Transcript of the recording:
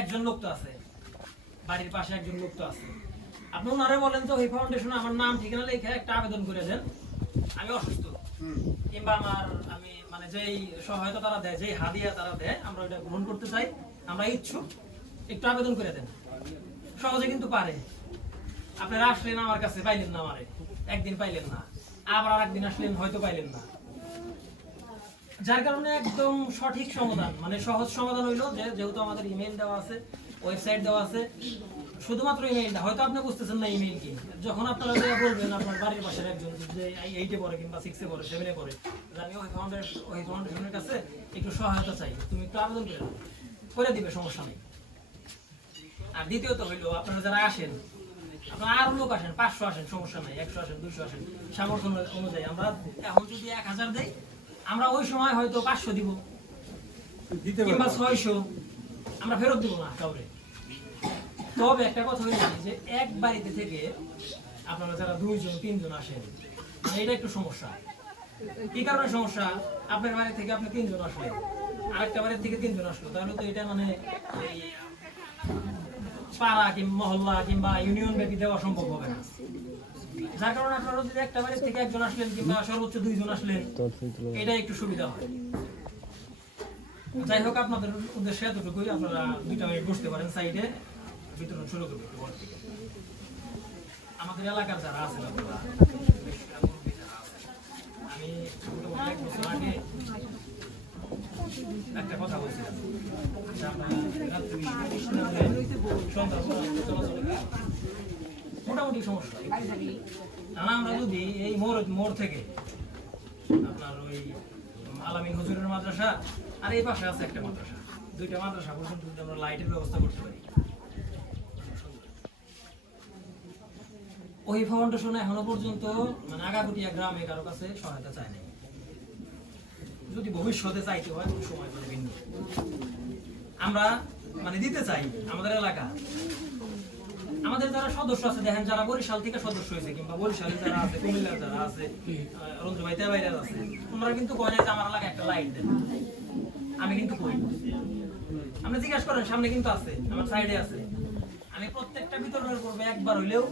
একজন লোক তো আছে, বাড়ির পাশে একজন লোক তো আছে, আপনি ওনারে বলেন তো এই ফাউন্ডেশনে আমার নাম ঠিকানা লিখে একটা আবেদন করে দেন, আমি অসুস্থ, কিংবা আমি মানে যেই সহায়তা তারা দেয়, যেই হাদিয়া তারা দেয়, আমরা ওইটা গ্রহণ করতে চাই, আমরা ইচ্ছুক, একটু আবেদন করে দেন। সহজে কিন্তু পারে। আপনারা আসলেন আমার কাছে, পাইলেন না, আমারে একদিন পাইলেন না, আবার আর একদিন আসলেন, হয়তো পাইলেন না। যার কারণে একদম সঠিক সমাধান, মানে সহজ সমাধান হইলো যে যেহেতু আমাদের ইমেইল দেওয়া আছে, ওয়েবসাইট দেওয়া আছে, শুধুমাত্র ইমেইলটা হয়তো আপনি বুঝতেছেন না ইমেইল কি, যখন আপনারা বলবেন আপনার বাড়ির পাশের একজন যে 8-এ পড়ে কিংবা 6-এ পড়ে 7-এ পড়ে, আমি ওই ফাউন্ডেশনের কাছে একটু সহায়তা চাই, তুমি একটু আবেদন করে দিবে, সমস্যা নেই। আর দ্বিতীয়ত হইলো আপনারা যারা আসেন, আপনারা আরো লোক আসেন, 500 আসেন, সমস্যা নাই, 100 আসেন, 200 আসেন, সামর্থ্য অনুযায়ী। আমরা এখন যদি 1000 দেই, আমরা ওই সময় হয়তো 500 দিব কিংবা 600, আমরা ফেরত দিব না কাউরে। তবে একটা কথা হইল যে এক বাড়িতে থেকে আপনারা যারা 2-3 জন আসেন, মানে এটা একটু সমস্যা। কি কারণে সমস্যা? আপনার বাড়ি থেকে আপনি 3 জন আসলেন, আরেকটা বাড়ির থেকে 3 জন আসলো, তাহলে তো এটা মানে এই পাড়া কিংবা মহল্লা কিংবা ইউনিয়ন ব্যাপী দেওয়া সম্ভব হবে না। যার কারণে আপনারা যদি একটা বাড়ির থেকে একজন আসলেন কিংবা সর্বোচ্চ 2 জন আসলেন, এটা একটু সুবিধা হয়। যাই হোক, আপনাদের উদ্দেশ্যে এতটুকুই। আপনারা 2টা মিনিট বসতে পারেন, সাইডে বিতরণ শুরু করবে। আমাদের এলাকার যারা আছে, আমি 1 বছর আগে একটা কথা বলছিলাম, মোটামুটি সমস্যা। আমরা যদি এই মোড় থেকে আপনার ওই আলামিন হুজুরের মাদ্রাসা আর এই পাশে আছে একটা মাদ্রাসা, 2টা মাদ্রাসা পর্যন্ত যদি আমরা লাইটের ব্যবস্থা করতে পারি, ওই ফাউন্ডেশন এখনো পর্যন্ত মানে আগাগোটিয়া গ্রামে কারো কাছে সহায়তা চায় নাই। যদি ভবিষ্যতে চাইতে হয় সময় করে ভিন্ন, আমরা মানে দিতে চাই। আমাদের এলাকা, আমাদের যারা সদস্য আছে, দেখেন যারা বরিশাল থেকে সদস্য হয়েছে কিংবা বরিশালে যারা আছে, কুমিল্লার যারা আছে, রঞ্জুভাই তেবাইরা আছে, ওনারা কিন্তু কয় যে আমার এলাকায় একটা লাইট দেন। আমি কিন্তু কই, আপনি জিজ্ঞাসা করেন, সামনে কিন্তু আছে, আমার সাইডে আছে। আমি প্রত্যেকটা বিতরণের করবো একবার হইলেও